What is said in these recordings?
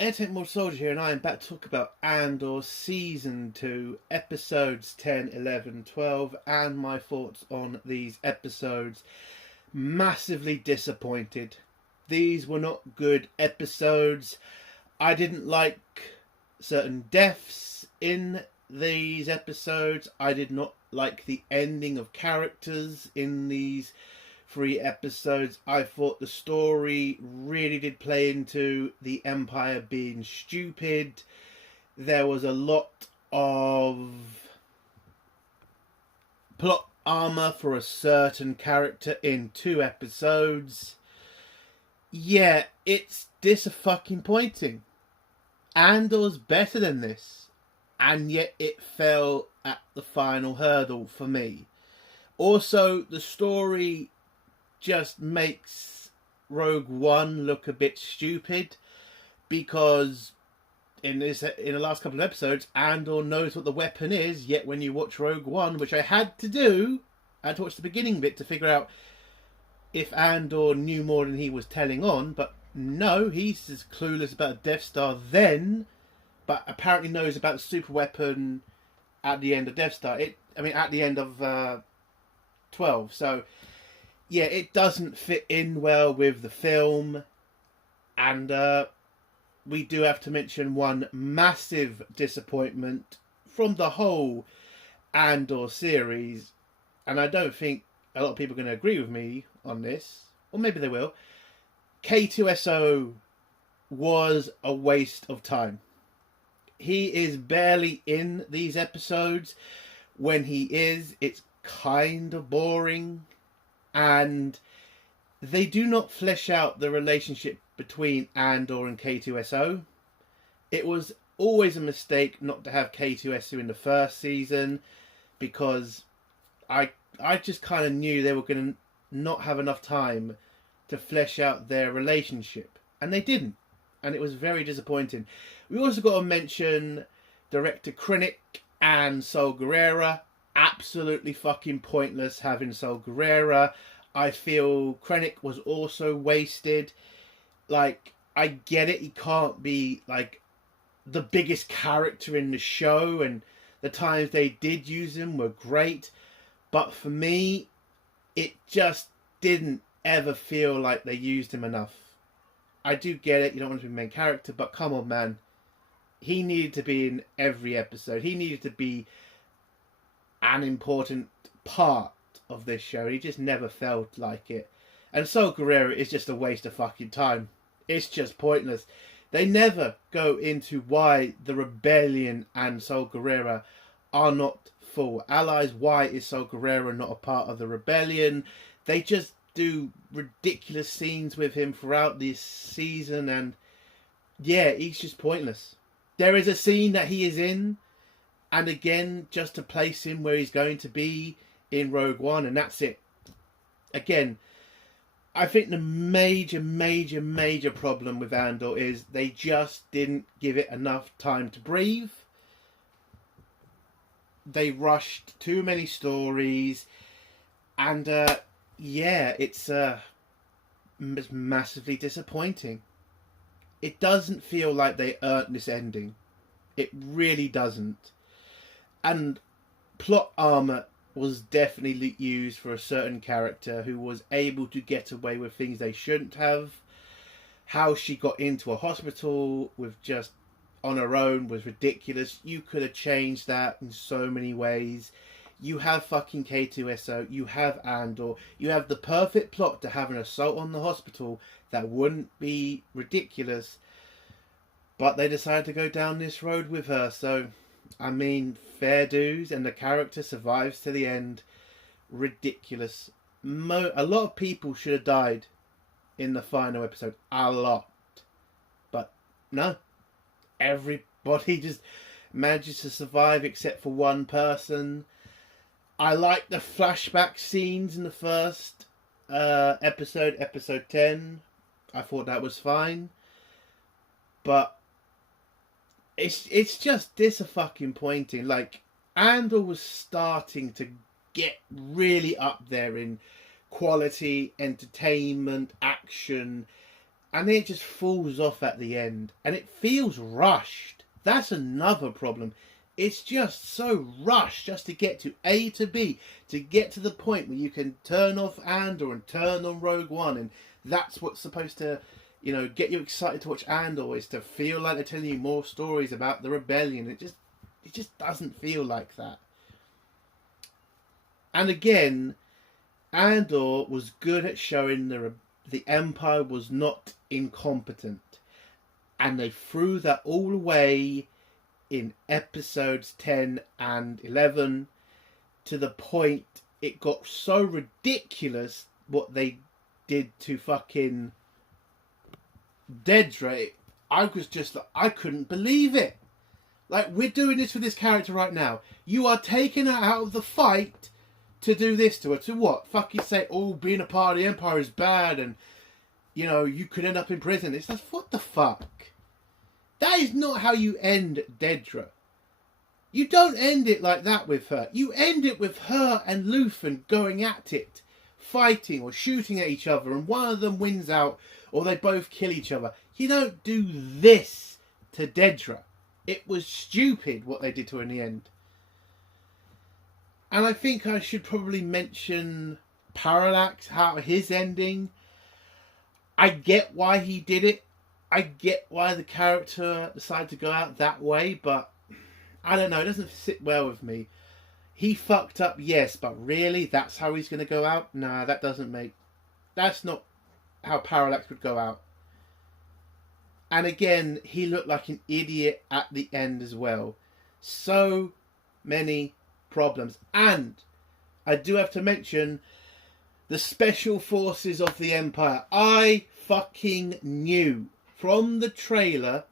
Entertainment Soldier here, and I am back to talk about Andor Season 2, Episodes 10, 11, 12, and my thoughts on these episodes. Massively disappointed. These were not good episodes. I didn't like certain deaths in these episodes. I did not like the ending of characters in these 3 episodes. I thought the story really did play into the Empire being stupid. There was a lot of plot armor for a certain character in 2 episodes. Yeah, it's disappointing. Andor's better than this, and yet it fell at the final hurdle for me. Also, the story just makes Rogue One look a bit stupid, because in the last couple of episodes, Andor knows what the weapon is, yet when you watch Rogue One, which I had to do, I had to watch the beginning bit to figure out if Andor knew more than he was telling on, but no, he's as clueless about Death Star then, but apparently knows about the super weapon at the end of Death Star. At the end of 12, so yeah, it doesn't fit in well with the film. And we do have to mention one massive disappointment from the whole Andor series. And I don't think a lot of people are going to agree with me on this. Or maybe they will. K2SO was a waste of time. He is barely in these episodes. When he is, it's kind of boring. And they do not flesh out the relationship between Andor and K2SO. It was always a mistake not to have K2SO in the first season, because I just kind of knew they were going to not have enough time to flesh out their relationship. And they didn't. And it was very disappointing. We also got to mention director Krennic and Saul Guerrera. Absolutely fucking pointless having Saul Guerrera. I feel Krennic was also wasted. Like, I get it, he can't be like the biggest character in the show, and the times they did use him were great, but for me, it just didn't ever feel like they used him enough. I do get it, you don't want to be the main character, but come on, man. He needed to be in every episode. He needed to be an important part of this show. He just never felt like it. And Saul Guerrero is just a waste of fucking time. It's just pointless. They never go into why the rebellion and Saul Guerrero are not full allies. Why is Saul Guerrero not a part of the rebellion? They just do ridiculous scenes with him throughout this season, and yeah, he's just pointless. There is a scene that he is in, and again, just to place him where he's going to be in Rogue One, and that's it. Again, I think the major problem with Andor is they just didn't give it enough time to breathe. They rushed too many stories, and yeah, it's massively disappointing. It doesn't feel like they earned this ending. It really doesn't. And plot armor was definitely used for a certain character who was able to get away with things they shouldn't have. How she got into a hospital with just on her own was ridiculous. You could have changed that in so many ways. You have fucking K2SO, you have Andor, you have the perfect plot to have an assault on the hospital that wouldn't be ridiculous, but they decided to go down this road with her. So I mean, fair dues, and the character survives to the end. Ridiculous. A lot of people should have died in the final episode. A lot. But no. Everybody just manages to survive except for one person. I like the flashback scenes in the first episode, episode 10. I thought that was fine. But it's just disappointing. Like, Andor was starting to get really up there in quality, entertainment, action, And then it just falls off at the end. And it feels rushed. That's another problem. It's just so rushed just to get to A to B. To get to the point where you can turn off Andor and turn on Rogue One. And that's what's supposed to, you know, get you excited to watch Andor, is to feel like they're telling you more stories about the rebellion. It just doesn't feel like that. And again, Andor was good at showing the Empire was not incompetent. And they threw that all away in episodes 10 and 11 to the point it got so ridiculous what they did to fucking Dedra. I was just like, I couldn't believe it. Like, we're doing this for this character right now. You are taking her out of the fight to do this to her. To what? Fucking say, oh, being a part of the Empire is bad and, you know, you could end up in prison. It's like, what the fuck? That is not how you end Dedra. You don't end it like that with her. You end it with her and Luthen going at it, fighting or shooting at each other, and one of them wins out or they both kill each other. You don't do this to Dedra. It was stupid what they did to her in the end. And I think I should probably mention Parallax, how his ending. I get why he did it. I get why the character decided to go out that way, but I don't know, it doesn't sit well with me. He fucked up, yes, but really, that's how he's going to go out? Nah, that's not how Parallax would go out. And again, he looked like an idiot at the end as well. So many problems. And I do have to mention the special forces of the Empire. I fucking knew from the trailer,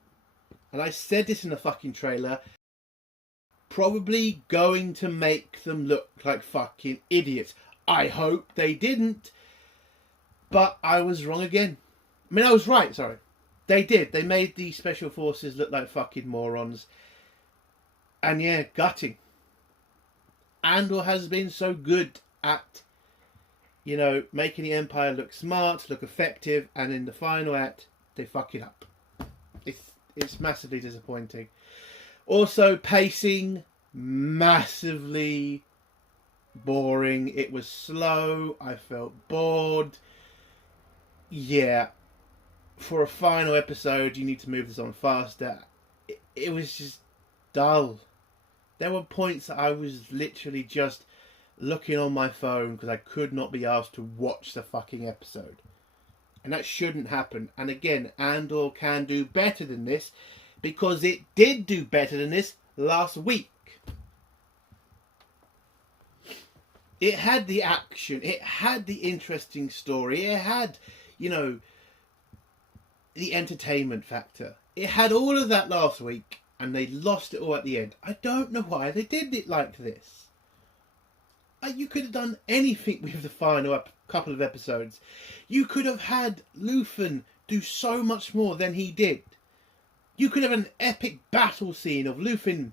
and I said this in the fucking trailer, probably going to make them look like fucking idiots. I hope they didn't, but I was wrong again. I mean, I was right, sorry. They did. They made the special forces look like fucking morons. And yeah, gutting. Andor has been so good at, you know, making the Empire look smart, look effective, and in the final act, they fuck it up. It's massively disappointing. Also, pacing, massively boring. It was slow. I felt bored. Yeah. For a final episode, you need to move this on faster. It was just dull. There were points that I was literally just looking on my phone because I could not be asked to watch the fucking episode. And that shouldn't happen. And again, Andor can do better than this because it did do better than this last week. It had the action. It had the interesting story. It had, you know, the entertainment factor. It had all of that last week and they lost it all at the end. I don't know why they did it like this. You could have done anything with the final couple of episodes. You could have had Luthen do so much more than he did. You could have an epic battle scene of Luthen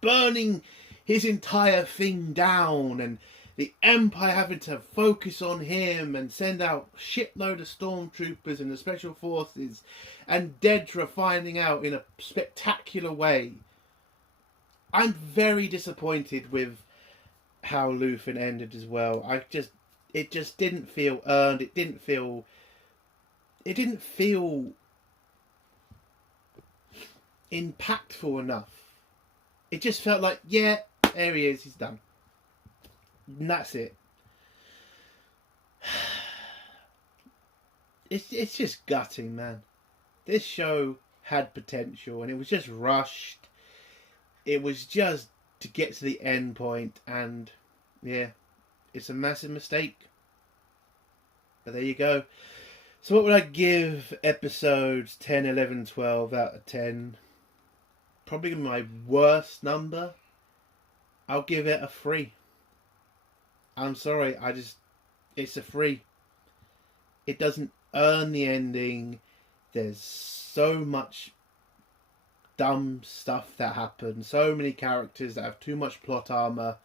burning his entire thing down and the Empire having to focus on him and send out a shitload of stormtroopers and the special forces and Dedra finding out in a spectacular way. I'm very disappointed with how Luthen ended as well. It just didn't feel earned. It didn't feel impactful enough. It just felt like, yeah, there he is, he's done. And that's it. It's just gutting, man. This show had potential and it was just rushed. It was just to get to the end point, and yeah, it's a massive mistake. But there you go. So what would I give episodes 10, 11, 12 out of 10? Probably my worst number. I'll give it a 3. I'm sorry, it's a 3. It doesn't earn the ending. There's so much dumb stuff that happens. So many characters that have too much plot armor.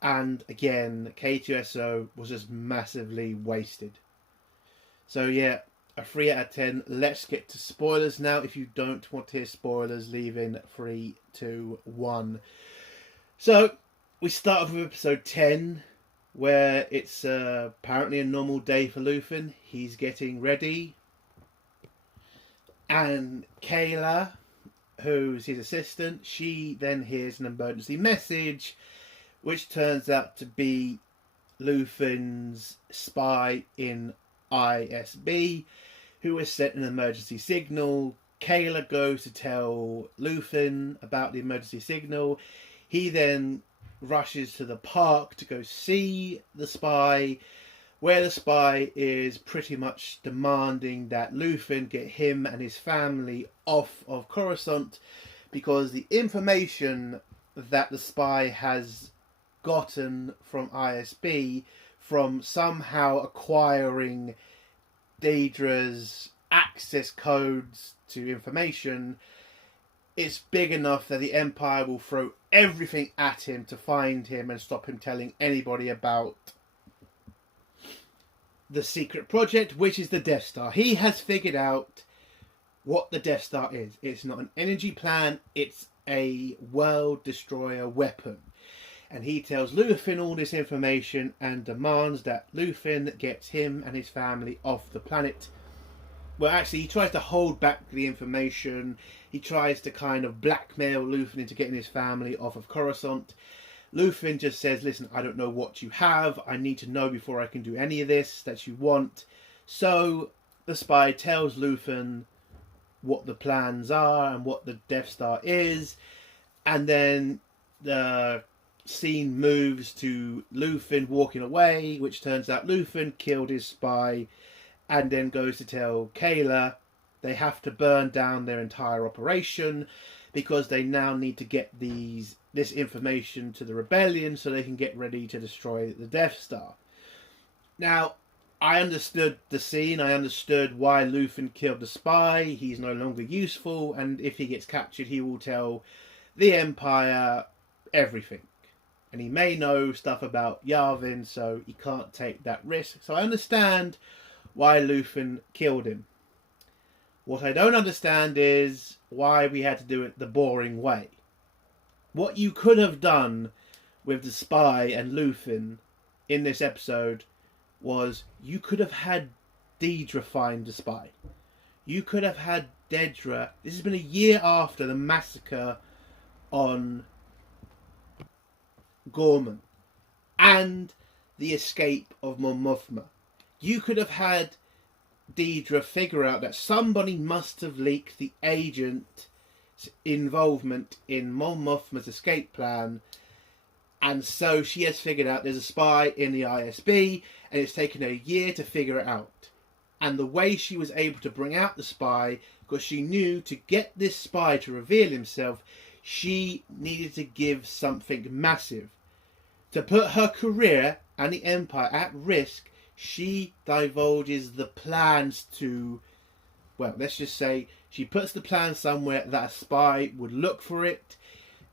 And again, K2SO was just massively wasted. So yeah, a 3 out of 10. Let's get to spoilers now. If you don't want to hear spoilers, leave in 3, 2, 1. So, we start off with episode 10, where it's apparently a normal day for Luthen. He's getting ready. And Kayla, who's his assistant, she then hears an emergency message, which turns out to be Luthen's spy in ISB, who has sent an emergency signal. Kayla goes to tell Luthen about the emergency signal. He then rushes to the park to go see the spy, where the spy is pretty much demanding that Luthen get him and his family off of Coruscant, because the information that the spy has gotten from ISB from somehow acquiring Daedra's access codes to information, it's big enough that the Empire will throw everything at him to find him and stop him telling anybody about the secret project, which is the Death Star. He has figured out what the Death Star is. It's not an energy plant, it's a world destroyer weapon. And he tells Luthen all this information and demands that Luthen gets him and his family off the planet. Well, actually, he tries to hold back the information. He tries to kind of blackmail Luthen into getting his family off of Coruscant. Luthen just says, listen, I don't know what you have. I need to know before I can do any of this that you want. So the spy tells Luthen what the plans are and what the Death Star is. And then the scene moves to Luthen walking away, which turns out Luthen killed his spy, and then goes to tell Kayla they have to burn down their entire operation because they now need to get this information to the rebellion so they can get ready to destroy the Death Star. Now, I understood the scene. I understood why Luthen killed the spy. He's no longer useful, and if he gets captured, he will tell the Empire everything. And he may know stuff about Yavin, so he can't take that risk. So I understand why Luthen killed him. What I don't understand is why we had to do it the boring way. What you could have done with the spy and Luthen in this episode was you could have had Daedra find the spy. You could have had Daedra. This has been a year after the massacre on Gorman and the escape of Mon Mothma. You could have had Daedra figure out that somebody must have leaked the agent's involvement in Mon Mothma's escape plan, and so she has figured out there's a spy in the ISB, and it's taken her a year to figure it out. And the way she was able to bring out the spy, because she knew to get this spy to reveal himself, she needed to give something massive. To put her career and the Empire at risk, she divulges the plans to, well, let's just say she puts the plan somewhere that a spy would look for it,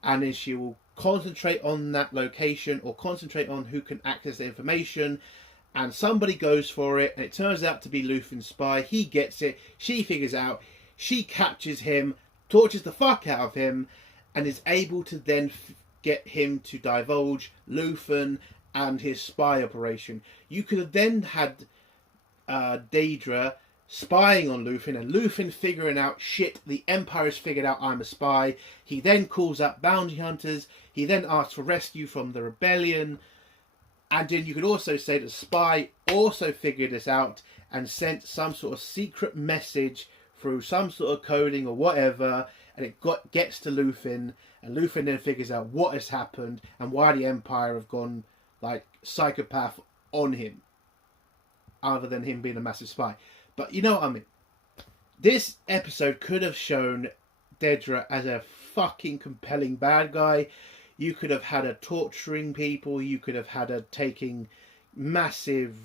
and then she will concentrate on that location or concentrate on who can access the information, and somebody goes for it, and it turns out to be Luthen's spy. He gets it, she figures out, she captures him, tortures the fuck out of him, and is able to then get him to divulge Luthen and his spy operation. You could have then had Daedra spying on Luthen, and Luthen figuring out, shit, the Empire has figured out I'm a spy. He then calls up bounty hunters. He then asks for rescue from the rebellion. And then you could also say that the spy also figured this out and sent some sort of secret message through some sort of coding or whatever, and it gets to Luthen, and Luthen then figures out what has happened and why the Empire have gone like psychopath on him, other than him being a massive spy. But you know what I mean. This episode could have shown Daedra as a fucking compelling bad guy. You could have had her torturing people. You could have had her taking massive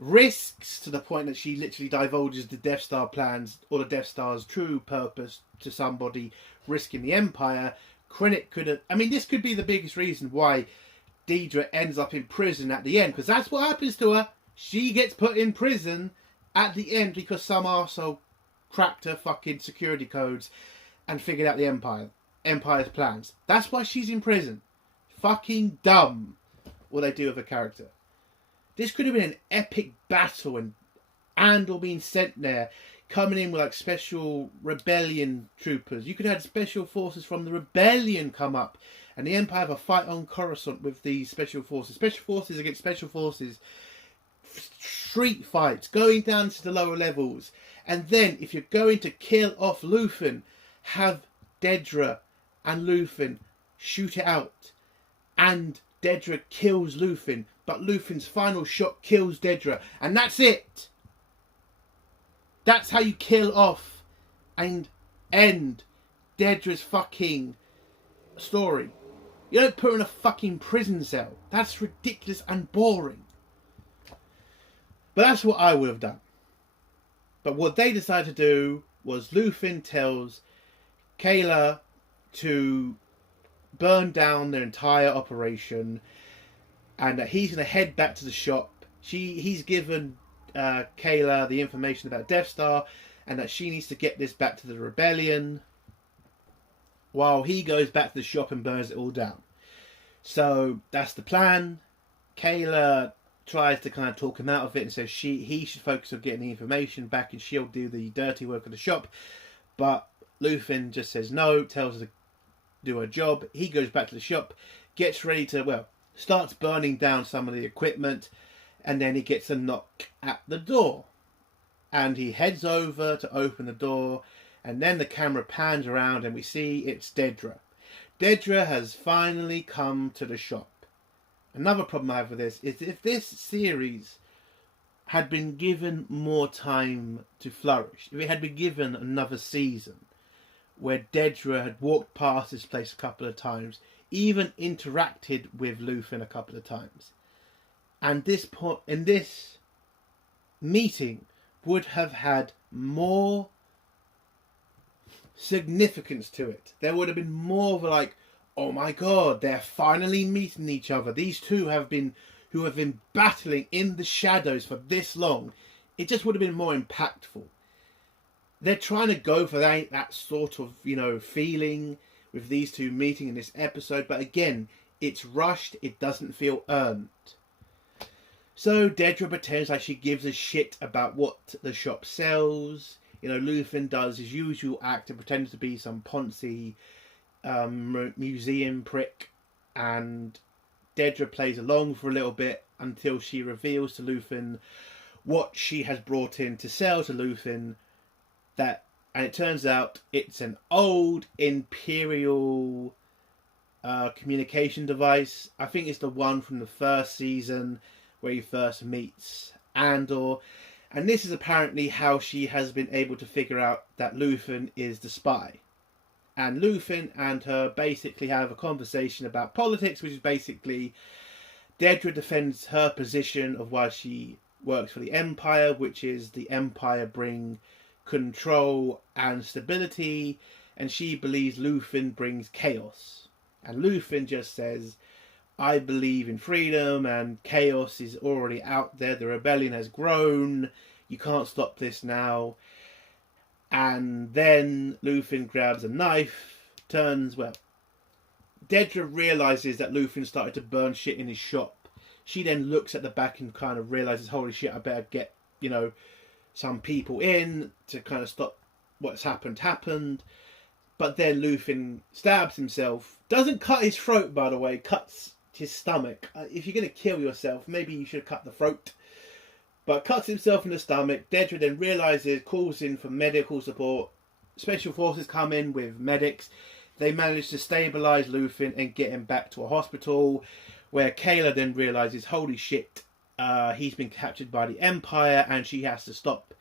risks to the point that she literally divulges the Death Star plans or the Death Star's true purpose to somebody, risking the Empire. Krennic could have... I mean, this could be the biggest reason why Daedra ends up in prison at the end, because that's what happens to her. She gets put in prison at the end because some arsehole cracked her fucking security codes and figured out the Empire's plans. That's why she's in prison. Fucking dumb what they do with her character. This could have been an epic battle and Andor being sent there, coming in with like special rebellion troopers. You could have had special forces from the rebellion come up and the Empire have a fight on Coruscant with these special forces. Special forces against special forces. Street fights, going down to the lower levels. And then, if you're going to kill off Luthen, have Dedra and Luthen shoot it out. And Dedra kills Luthen, but Luthen's final shot kills Dedra. And that's it! That's how you kill off and end Dedra's fucking story. You don't put her in a fucking prison cell. That's ridiculous and boring. But that's what I would have done. But what they decided to do was Luthen tells Kayla to burn down their entire operation and that he's going to head back to the shop. He's given Kayla the information about Death Star and that she needs to get this back to the rebellion while he goes back to the shop and burns it all down. So that's the plan. Kayla tries to kind of talk him out of it and says he should focus on getting the information back and she'll do the dirty work of the shop. But Luthen just says no, tells her to do her job. He goes back to the shop, gets ready to, starts burning down some of the equipment, and then he gets a knock at the door. And he heads over to open the door, and then the camera pans around and we see it's Dedra. Dedra has finally come to the shop. Another problem I have with this is if this series had been given more time to flourish, if it had been given another season where Dedra had walked past this place a couple of times, even interacted with Luthen a couple of times, and this meeting would have had more significance to it. There would have been more of like, oh my god, they're finally meeting each other. These two who have been battling in the shadows for this long. It just would have been more impactful. They're trying to go for that sort of, feeling with these two meeting in this episode. But again, it's rushed. It doesn't feel earned. So Dedra pretends like she gives a shit about what the shop sells. Luthen does his usual act and pretends to be some poncy museum prick, and Dedra plays along for a little bit until she reveals to Luthen what she has brought in to sell to Luthen, and it turns out it's an old Imperial communication device. I think it's the one from the first season where he first meets Andor, and this is apparently how she has been able to figure out that Luthen is the spy. And Luthen and her basically have a conversation about politics, which is basically Dedra defends her position of why she works for the Empire, which is the Empire bring control and stability, and she believes Luthen brings chaos. And Luthen just says, I believe in freedom and chaos is already out there. The rebellion has grown. You can't stop this now. And then Luthen grabs a knife, Dedra realises that Luthen started to burn shit in his shop. She then looks at the back and kind of realises, holy shit, I better get, some people in to kind of stop what's happened. But then Luthen stabs himself. Doesn't cut his throat, by the way, cuts his stomach. If you're going to kill yourself, maybe you should cut the throat. But cuts himself in the stomach. Dedra then realises, calls in for medical support. Special forces come in with medics. They manage to stabilise Luthen and get him back to a hospital, where Kayla then realises, holy shit, he's been captured by the Empire, and she has to stop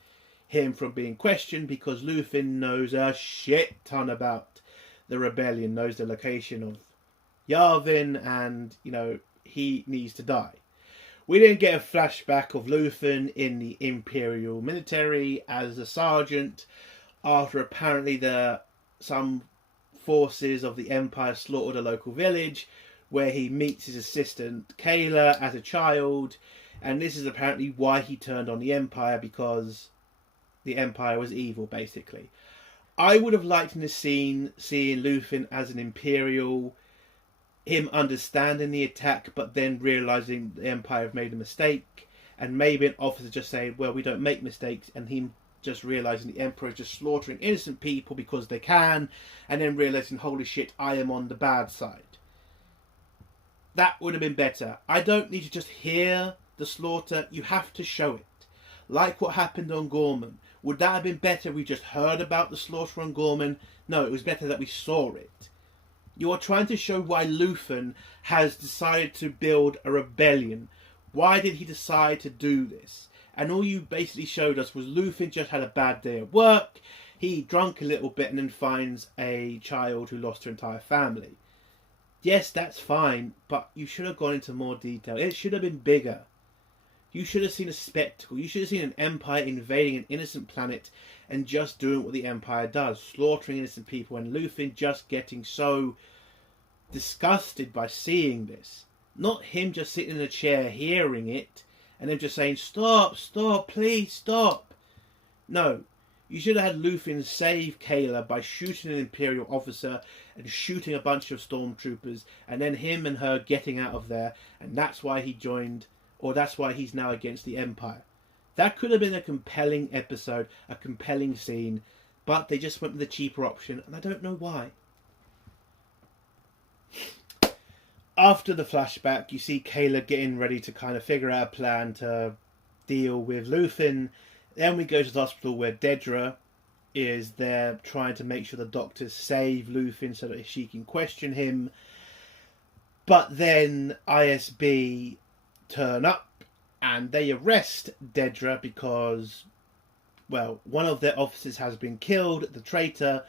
him from being questioned because Luthen knows a shit ton about the rebellion, knows the location of Yavin, and, he needs to die. We then get a flashback of Luthen in the Imperial military as a sergeant after apparently some forces of the Empire slaughtered a local village, where he meets his assistant Kayla as a child, And this is apparently why he turned on the Empire, because the Empire was evil, basically. I would have liked in this scene seeing Luthen as an Imperial, him understanding the attack, but then realising the Empire have made a mistake, and maybe an officer just saying, well, we don't make mistakes, and him just realising the Emperor is just slaughtering innocent people because they can, and then realising, holy shit, I am on the bad side. That would have been better. I don't need to just hear the slaughter, you have to show it. Like what happened on Gorman. Would that have been better if we just heard about the slaughter on Gorman? No, it was better that we saw it. You are trying to show why Luthen has decided to build a rebellion. Why did he decide to do this? And all you basically showed us was Luthen just had a bad day at work, he drank a little bit and then finds a child who lost her entire family. Yes, that's fine, but you should have gone into more detail. It should have been bigger. You should have seen a spectacle. You should have seen an Empire invading an innocent planet and just doing what the Empire does, slaughtering innocent people, and Luthen just getting so disgusted by seeing this. Not him just sitting in a chair hearing it and then just saying, stop, stop, please stop. No, you should have had Luthen save Kayla by shooting an Imperial officer and shooting a bunch of stormtroopers, and then him and her getting out of there, and that's why he joined, or that's why he's now against the Empire. That could have been a compelling episode, a compelling scene, but they just went with the cheaper option, and I don't know why. After the flashback, you see Kayla getting ready to kind of figure out a plan to deal with Luthen. Then we go to the hospital where Dedra is there trying to make sure the doctors save Luthen so that she can question him. But then ISB turn up and they arrest Dedra because, well, one of their officers has been killed, the traitor,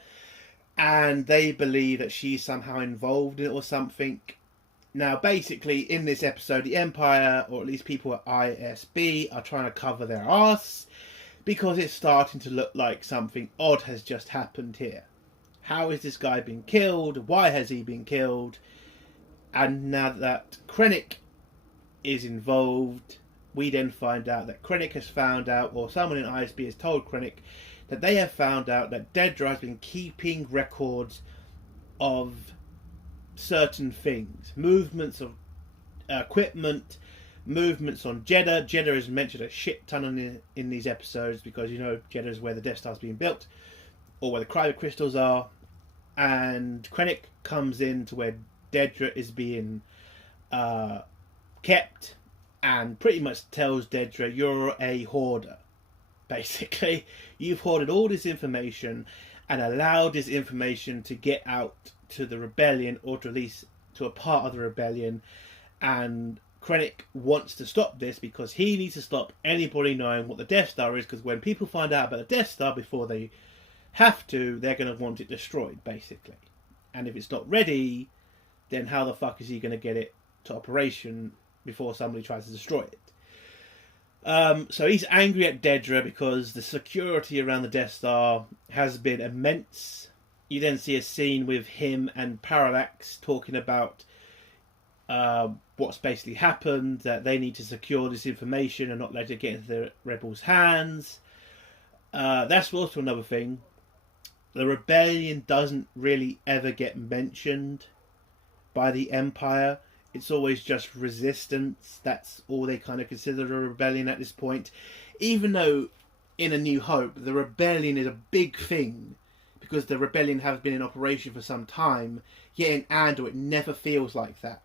and they believe that she's somehow involved in it or something. Now, basically, in this episode, the Empire, or at least people at ISB, are trying to cover their arse because it's starting to look like something odd has just happened here. How is this guy been killed? Why has he been killed? And now that Krennic is involved, we then find out that Krennic has found out, or someone in ISB has told Krennic, that they have found out that Dedra has been keeping records of certain things, movements of equipment, movements on Jeddah. Jeddah is mentioned a shit ton in these episodes because, you know, Jeddah is where the Death Star is being built, or where the cryo crystals are. And Krennic comes in to where Dedra is being kept, and pretty much tells Dedra, you're a hoarder. Basically, you've hoarded all this information and allowed this information to get out to the rebellion, or to at least to a part of the rebellion, and Krennic wants to stop this because he needs to stop anybody knowing what the Death Star is, because when people find out about the Death Star before they have to, they're going to want it destroyed, basically. And if it's not ready, then how the fuck is he going to get it to operation before somebody tries to destroy it? So he's angry at Dedra because the security around the Death Star has been immense. You then see a scene with him and Parallax talking about what's basically happened, that they need to secure this information and not let it get into the rebels' hands. That's also another thing. The rebellion doesn't really ever get mentioned by the Empire. It's always just resistance. That's all they kind of consider a rebellion at this point. Even though in A New Hope, the rebellion is a big thing, because the rebellion has been in operation for some time, yet in Andor it never feels like that.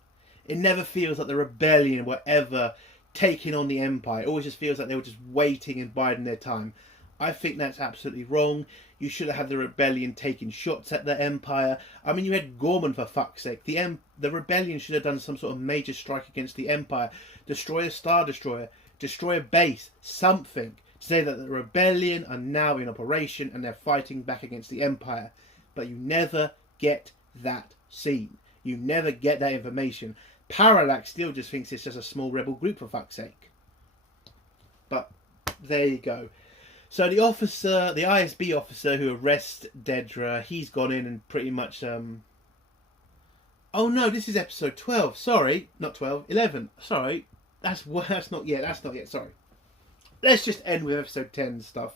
It never feels like the rebellion were ever taking on the Empire. It always just feels like they were just waiting and biding their time. I think that's absolutely wrong. You should have had the rebellion taking shots at the Empire. I mean, you had Gorman, for fuck's sake. The rebellion should have done some sort of major strike against the Empire. Destroy a Star Destroyer. Destroy a base. Something. To say that the rebellion are now in operation and they're fighting back against the Empire. But you never get that scene. You never get that information. Parallax still just thinks it's just a small rebel group, for fuck's sake. But there you go. So the officer, the ISB officer who arrests Dedra, he's gone in and pretty much... Oh no, this is episode 12. Sorry, not 12, 11. Sorry. That's not yet. That's not yet. Sorry. Let's just end with episode 10 stuff.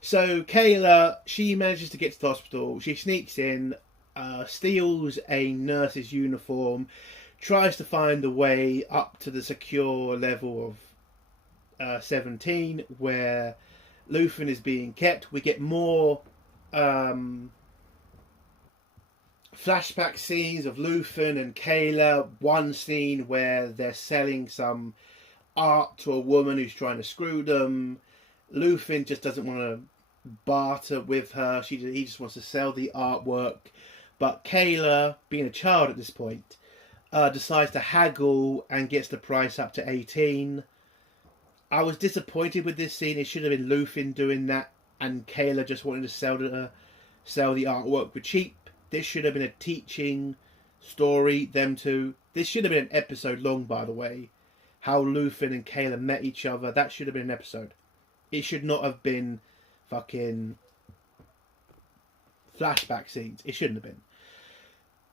So Kayla, she manages to get to the hospital. She sneaks in, steals a nurse's uniform, tries to find a way up to the secure level of 17, where Luthen is being kept. We get more flashback scenes of Luthen and Kayla. One scene where they're selling some art to a woman who's trying to screw them. Luthen just doesn't want to barter with her. He just wants to sell the artwork. But Kayla, being a child at this point, decides to haggle and gets the price up to 18. I was disappointed with this scene. It should have been Luthen doing that and Kayla just wanting to sell the artwork for cheap. This should have been a teaching story, them two. This should have been an episode long, by the way. How Luthen and Kayla met each other. That should have been an episode. It should not have been fucking flashback scenes. It shouldn't have been.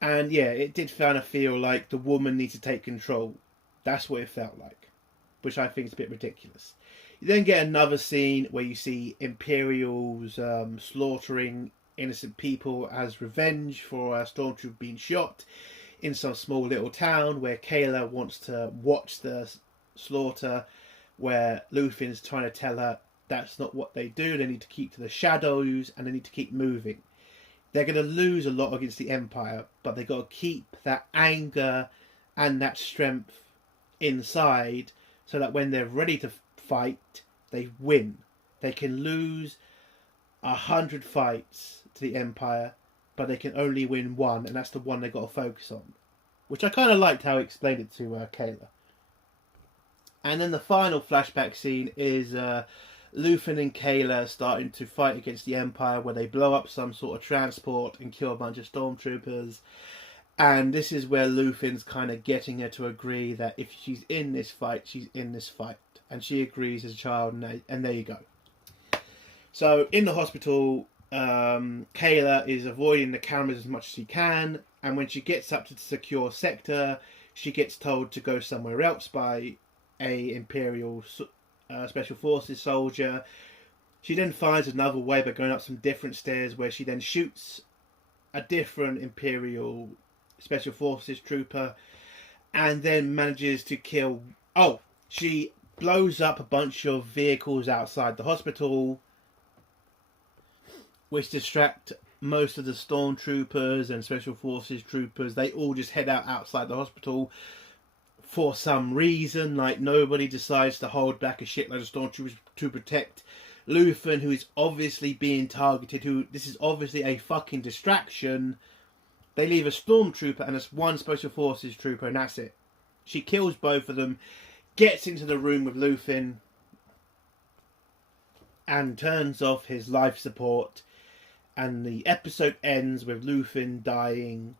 And yeah, it did kind of feel like the woman needs to take control. That's what it felt like, which I think is a bit ridiculous. You then get another scene where you see Imperials slaughtering innocent people as revenge for a stormtrooper being shot in some small little town, where Kayla wants to watch the slaughter, where Luthen's trying to tell her that's not what they do. They need to keep to the shadows and they need to keep moving. They're going to lose a lot against the Empire, but they've got to keep that anger and that strength inside so that when they're ready to fight, they win. They can lose 100 fights to the Empire, but they can only win one, and that's the one they've got to focus on. Which I kind of liked how he explained it to Kayla. And then the final flashback scene is Luthen and Kayla starting to fight against the Empire, where they blow up some sort of transport and kill a bunch of stormtroopers. And this is where Luthen's kind of getting her to agree that if she's in this fight, she's in this fight. And she agrees as a child, and there you go. So in the hospital, Kayla is avoiding the cameras as much as she can, and when she gets up to the secure sector, she gets told to go somewhere else by a Imperial Special Forces soldier. She then finds another way by going up some different stairs, where she then shoots a different Imperial Special Forces trooper, and then manages to kill... Oh, she blows up a bunch of vehicles outside the hospital, which distract most of the stormtroopers and special forces troopers. They all just head out outside the hospital for some reason. Like, nobody decides to hold back a shitload of stormtroopers to protect Luthen, who is obviously being targeted. This is obviously a fucking distraction. They leave a stormtrooper and it's one special forces trooper, and that's it. She kills both of them, gets into the room with Luthen, and turns off his life support. And the episode ends with Luthen dying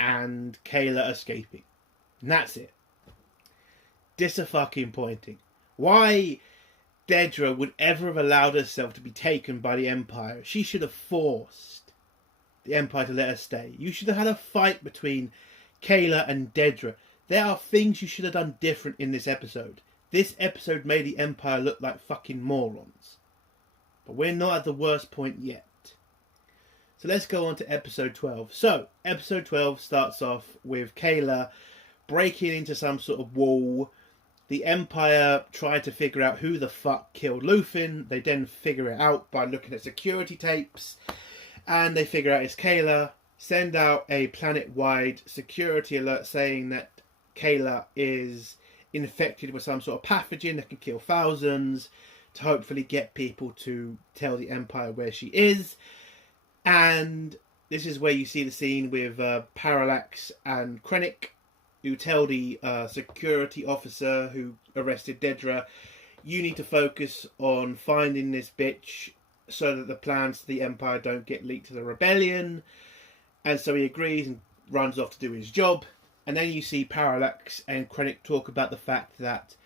and Kayla escaping. And that's it. Disappointing. Why Dedra would ever have allowed herself to be taken by the Empire? She should have forced the Empire to let her stay. You should have had a fight between Kayla and Dedra. There are things you should have done different in this episode. This episode made the Empire look like fucking morons. But we're not at the worst point yet. So let's go on to episode 12. So, episode 12 starts off with Kayla breaking into some sort of wall. The Empire tried to figure out who the fuck killed Luthen. They then figure it out by looking at security tapes. And they figure out it's Kayla. Send out a planet-wide security alert saying that Kayla is infected with some sort of pathogen that can kill thousands, to hopefully get people to tell the Empire where she is. And this is where you see the scene with Parallax and Krennic, who tell the security officer who arrested Dedra, you need to focus on finding this bitch so that the plans to the Empire don't get leaked to the rebellion. And so he agrees and runs off to do his job. And then you see Parallax and Krennic talk about the fact that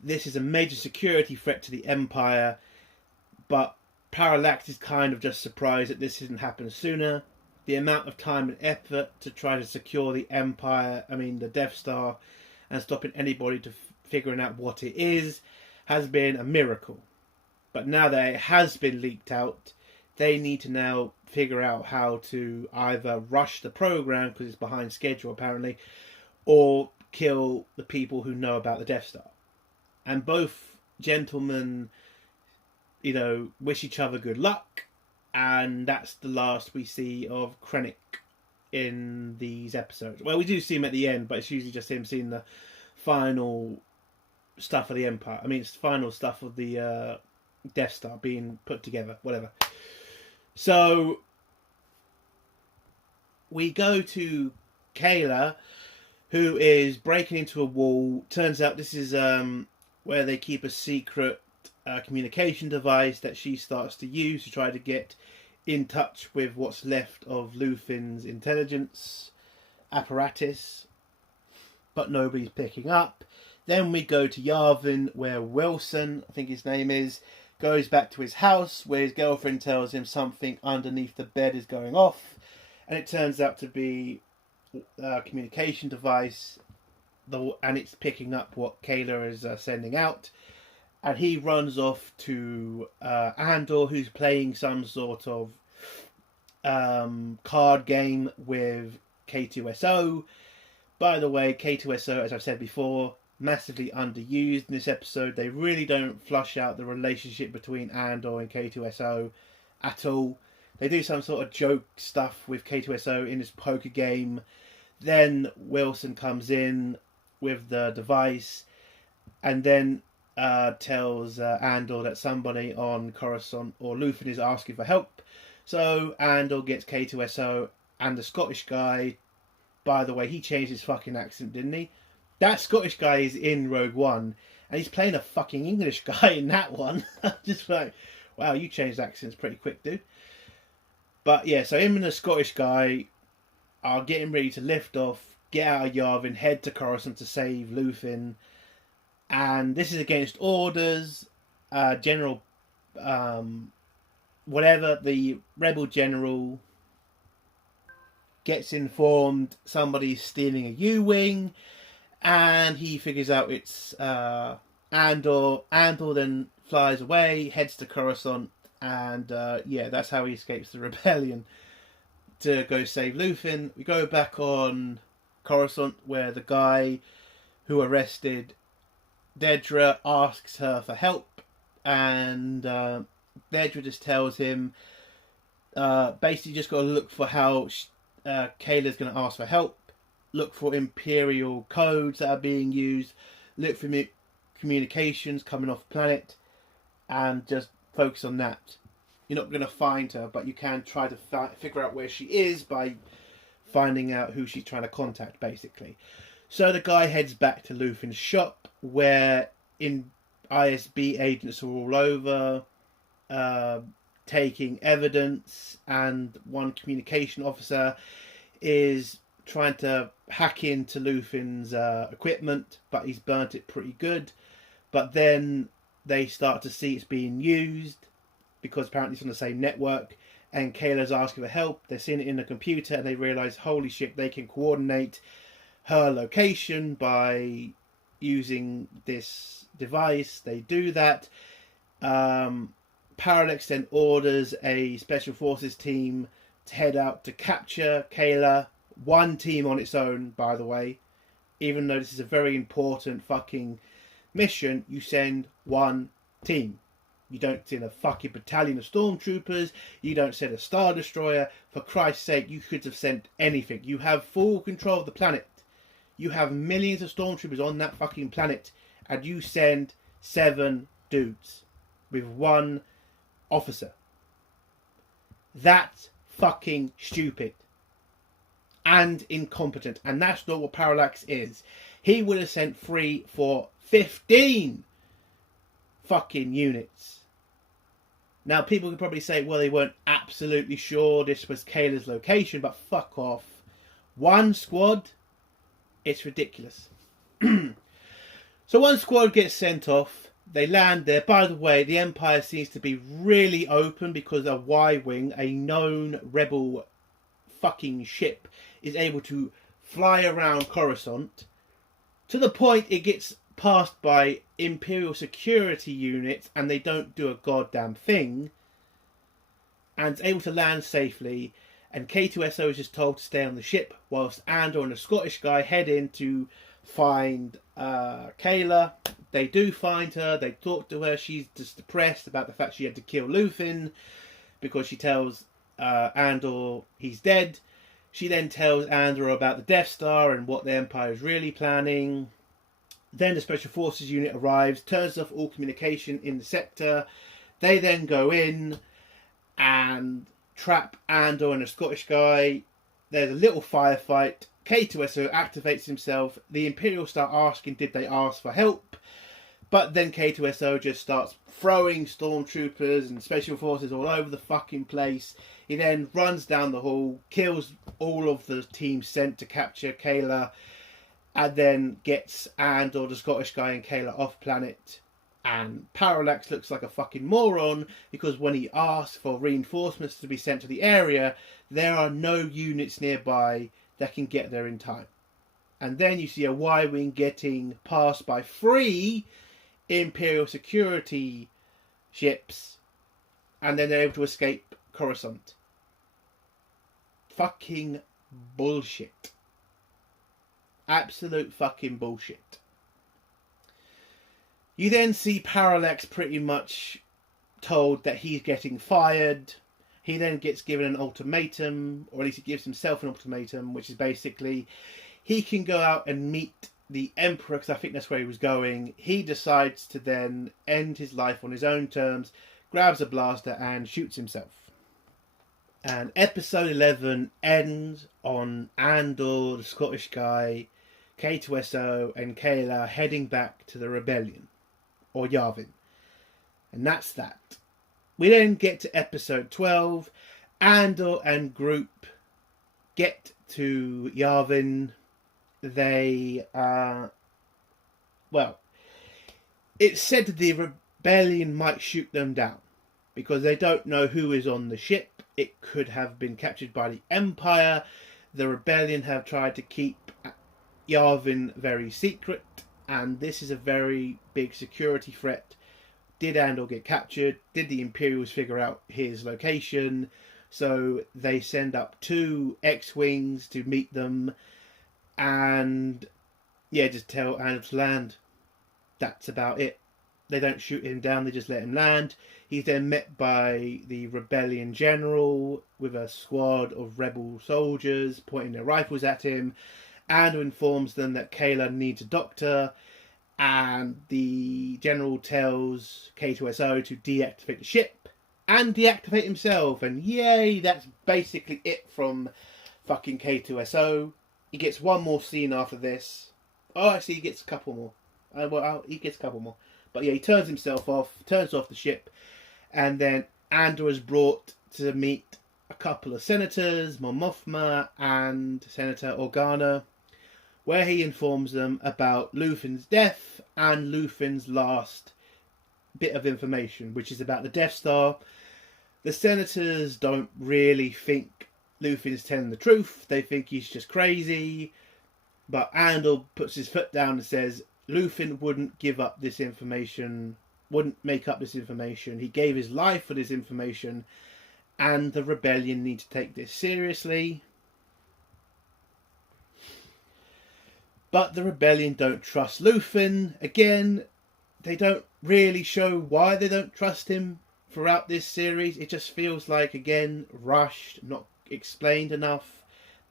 this is a major security threat to the Empire, but Parallax is kind of just surprised that this hasn't happened sooner. The amount of time and effort to try to secure the Empire, the Death Star, and stopping anybody figuring out what it is has been a miracle. But now that it has been leaked out, they need to now figure out how to either rush the program because it's behind schedule apparently, or kill the people who know about the Death Star. And both gentlemen, wish each other good luck, and that's the last we see of Krennic in these episodes. Well, we do see him at the end, but it's usually just him seeing the final stuff of the Empire. I mean, it's the final stuff of the Death Star being put together, whatever. So we go to Kayla, who is breaking into a wall. Turns out this is where they keep a secret communication device that she starts to use to try to get in touch with what's left of Lufin's intelligence apparatus, but nobody's picking up. Then we go to Yavin, where Wilson, I think his name is, goes back to his house, where his girlfriend tells him something underneath the bed is going off, and it turns out to be a communication device, and it's picking up what Kayla is sending out. And he runs off to Andor, who's playing some sort of card game with K2SO. By the way, K2SO, as I've said before, massively underused in this episode. They really don't flush out the relationship between Andor and K2SO at all. They do some sort of joke stuff with K2SO in this poker game. Then Wilson comes in with the device and then tells Andor that somebody on Coruscant or Luthen is asking for help. So Andor gets K2SO and the Scottish guy. By the way, he changed his fucking accent, didn't he? That Scottish guy is in Rogue One, and he's playing a fucking English guy in that one. Just like, wow, you changed accents pretty quick, dude. But yeah, so him and the Scottish guy are getting ready to lift off, get out of Yavin, head to Coruscant to save Luthen. And this is against orders. General, whatever, the rebel general gets informed somebody's stealing a U-Wing, and he figures out it's Andor. Andor then flies away, heads to Coruscant, and that's how he escapes the rebellion to go save Luthen. We go back on Coruscant, where the guy who arrested Dedra asks her for help, and Dedra just tells him basically just got to look for how Kayla's going to ask for help, look for Imperial codes that are being used, look for communications coming off planet, and just focus on that. You're not going to find her, but you can try to figure out where she is by finding out who she's trying to contact, basically. So the guy heads back to Luthen's shop, where ISB agents are all over, taking evidence, and one communication officer is trying to hack into Luthen's equipment, but he's burnt it pretty good. But then they start to see it's being used, because apparently it's on the same network, and Kayla's asking for help. They're seeing it in the computer, and they realise, holy shit, they can coordinate her location by using this device. They do that. Parallax then orders a special forces team to head out to capture Kayla. One team on its own, by the way. Even though this is a very important fucking mission, you send one team. You don't send a fucking battalion of stormtroopers. You don't send a Star Destroyer. For Christ's sake, you could have sent anything. You have full control of the planet. You have millions of stormtroopers on that fucking planet, and you send 7 dudes with 1 officer. That's fucking stupid and incompetent, and that's not what Parallax is. He would have sent 3, 4, 15 fucking units. Now, people could probably say, well, they weren't absolutely sure this was Kayla's location, but fuck off. 1 squad? It's ridiculous. So 1 squad gets sent off. They land there. By the way, the Empire seems to be really open, because a Y-Wing, a known rebel fucking ship, is able to fly around Coruscant to the point it gets passed by Imperial security units and they don't do a goddamn thing, and is able to land safely, and K2SO is just told to stay on the ship whilst Andor and the Scottish guy head in to find Kayla. They do find her, they talk to her, she's just depressed about the fact she had to kill Luthen because she tells Andor he's dead. She then tells Andor about the Death Star and what the Empire is really planning. Then the Special Forces unit arrives, turns off all communication in the sector. They then go in and trap Andor and a Scottish guy. There's a little firefight. K2SO activates himself. The Imperials start asking, did they ask for help? But then K2SO just starts throwing stormtroopers and special forces all over the fucking place. He then runs down the hall, kills all of the team sent to capture Kayla, and then gets Andor, the Scottish guy, and Kayla off planet. And Parallax looks like a fucking moron because when he asks for reinforcements to be sent to the area, there are no units nearby that can get there in time. And then you see a Y-Wing getting passed by 3 Imperial security ships, and then they're able to escape Coruscant. Fucking bullshit. Absolute fucking bullshit. You then see Parallax pretty much told that he's getting fired. He then gets given an ultimatum, or at least he gives himself an ultimatum, which is basically he can go out and meet the Emperor, because I think that's where he was going. He decides to then end his life on his own terms, grabs a blaster and shoots himself. And episode 11 ends on Andor, the Scottish guy, K2SO and Kayla heading back to the Rebellion, or Yavin. And that's that. We then get to episode 12. Andor and group get to Yavin. They, it's said that the Rebellion might shoot them down because they don't know who is on the ship. It could have been captured by the Empire. The Rebellion have tried to keep Yavin very secret, and this is a very big security threat. Did Andor get captured? Did the Imperials figure out his location? So they send up 2 X-Wings to meet them and just tell Andor to land. That's about it. They don't shoot him down, they just let him land. He's then met by the Rebellion general with a squad of rebel soldiers pointing their rifles at him. Andor informs them that Kayla needs a doctor, and the general tells K2SO to deactivate the ship and deactivate himself. And yay, that's basically it from fucking K2SO. He gets one more scene after this. Oh, actually, he gets a couple more. He gets a couple more. But yeah, he turns himself off, turns off the ship, and then Andor is brought to meet a couple of senators, Mon Mothma and Senator Organa, where he informs them about Luthen's death and Luthen's last bit of information, which is about the Death Star. The senators don't really think Luthen's telling the truth. They think he's just crazy. But Andor puts his foot down and says Luthen wouldn't give up this information, wouldn't make up this information. He gave his life for this information, and the Rebellion need to take this seriously. But the Rebellion don't trust Luthen. Again, they don't really show why they don't trust him throughout this series. It just feels like, again, rushed, not explained enough.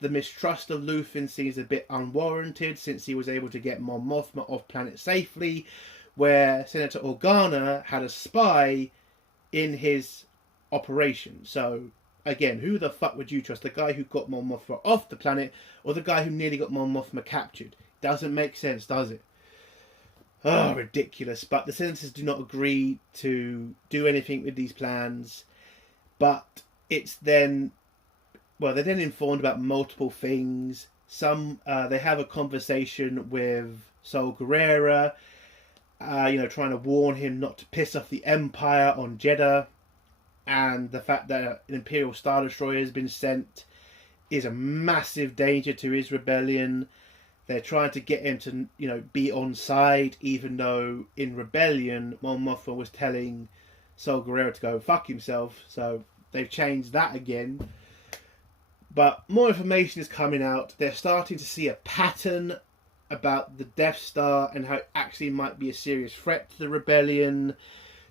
The mistrust of Luthen seems a bit unwarranted since he was able to get Mon Mothma off planet safely, where Senator Organa had a spy in his operation. So, again, who the fuck would you trust? The guy who got Mon Mothma off the planet, or the guy who nearly got Mon Mothma captured? Doesn't make sense, does it? Oh, ridiculous. But the senators do not agree to do anything with these plans. But it's then, they're then informed about multiple things. They have a conversation with Sol Guerrera, trying to warn him not to piss off the Empire on Jeddah. And the fact that an Imperial Star Destroyer has been sent is a massive danger to his rebellion. They're trying to get him to, be on side, even though in Rebellion, Mon Mothma was telling Saul Guerrero to go fuck himself. So they've changed that again. But more information is coming out. They're starting to see a pattern about the Death Star and how it actually might be a serious threat to the Rebellion.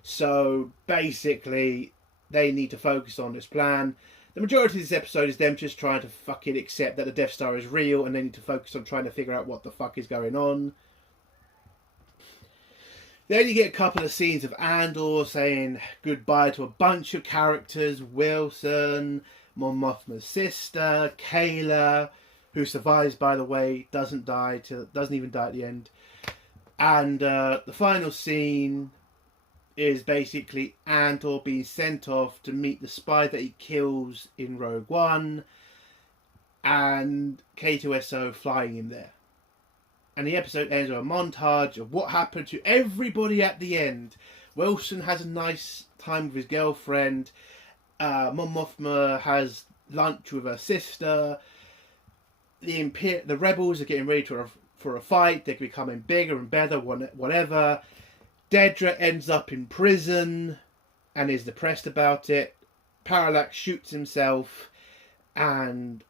So basically, they need to focus on this plan. The majority of this episode is them just trying to fucking accept that the Death Star is real, and they need to focus on trying to figure out what the fuck is going on. Then you get a couple of scenes of Andor saying goodbye to a bunch of characters. Wilson, Mon Mothma's sister, Kayla, who survives, by the way, doesn't even die at the end. And the final scene is basically Andor being sent off to meet the spy that he kills in Rogue One, and K2SO flying him there. And the episode ends with a montage of what happened to everybody at the end. Wilson has a nice time with his girlfriend. Mon Mothma has lunch with her sister. The rebels are getting ready for a fight. They're becoming bigger and better, whatever. Dedra ends up in prison and is depressed about it. Parallax shoots himself, and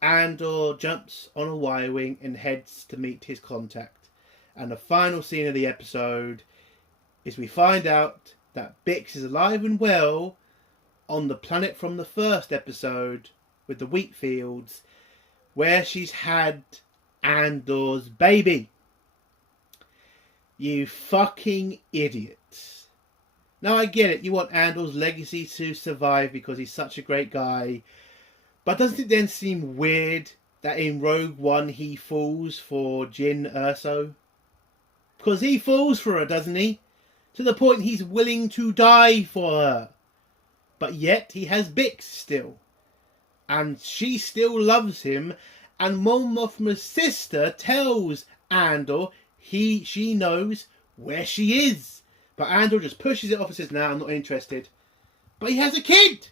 Andor jumps on a Y-wing and heads to meet his contact. And the final scene of the episode is we find out that Bix is alive and well on the planet from the first episode with the wheat fields, where she's had Andor's baby. You fucking idiots. Now I get it, you want Andor's legacy to survive because he's such a great guy, but doesn't it then seem weird that in Rogue One he falls for Jyn Erso? Because he falls for her, doesn't he? To the point he's willing to die for her. But yet he has Bix still. And she still loves him, and Mon Mothma's sister tells Andor she knows where she is. But Andor just pushes it off and says, nah, I'm not interested. But he has a kid!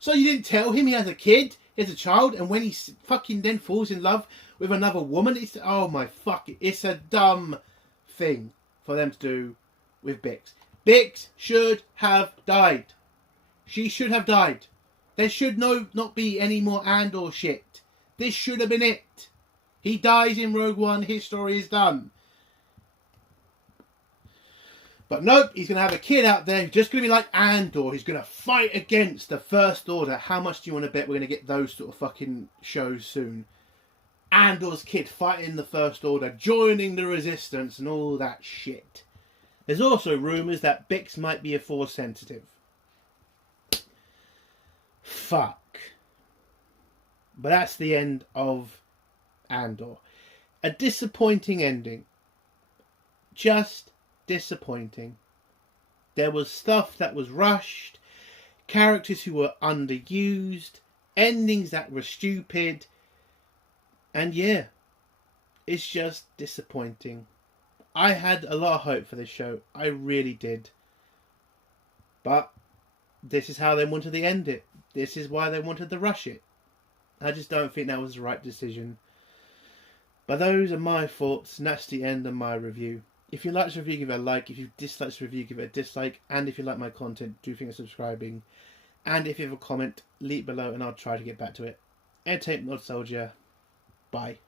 So you didn't tell him he has a kid? He has a child, and when he fucking then falls in love with another woman, oh my fuck it. It's a dumb thing for them to do with Bix. Bix should have died. She should have died. There should not be any more Andor shit. This should have been it. He dies in Rogue One, his story is done. But nope, he's going to have a kid out there who's just going to be like Andor. He's going to fight against the First Order. How much do you want to bet we're going to get those sort of fucking shows soon? Andor's kid fighting the First Order, joining the Resistance and all that shit. There's also rumours that Bix might be a Force sensitive. Fuck. But that's the end of Andor. A disappointing ending. Just disappointing. There was stuff that was rushed, characters who were underused, endings that were stupid, and yeah, it's just disappointing. I had a lot of hope for this show. I really did. But this is how they wanted to end it. This is why they wanted to rush it. I just don't think that was the right decision. But those are my thoughts, and that's the end of my review. If you like this review, give it a like. If you dislike this review, give it a dislike. And if you like my content, do think of subscribing. And if you have a comment, leave it below and I'll try to get back to it. Entertainment Soldier. Bye.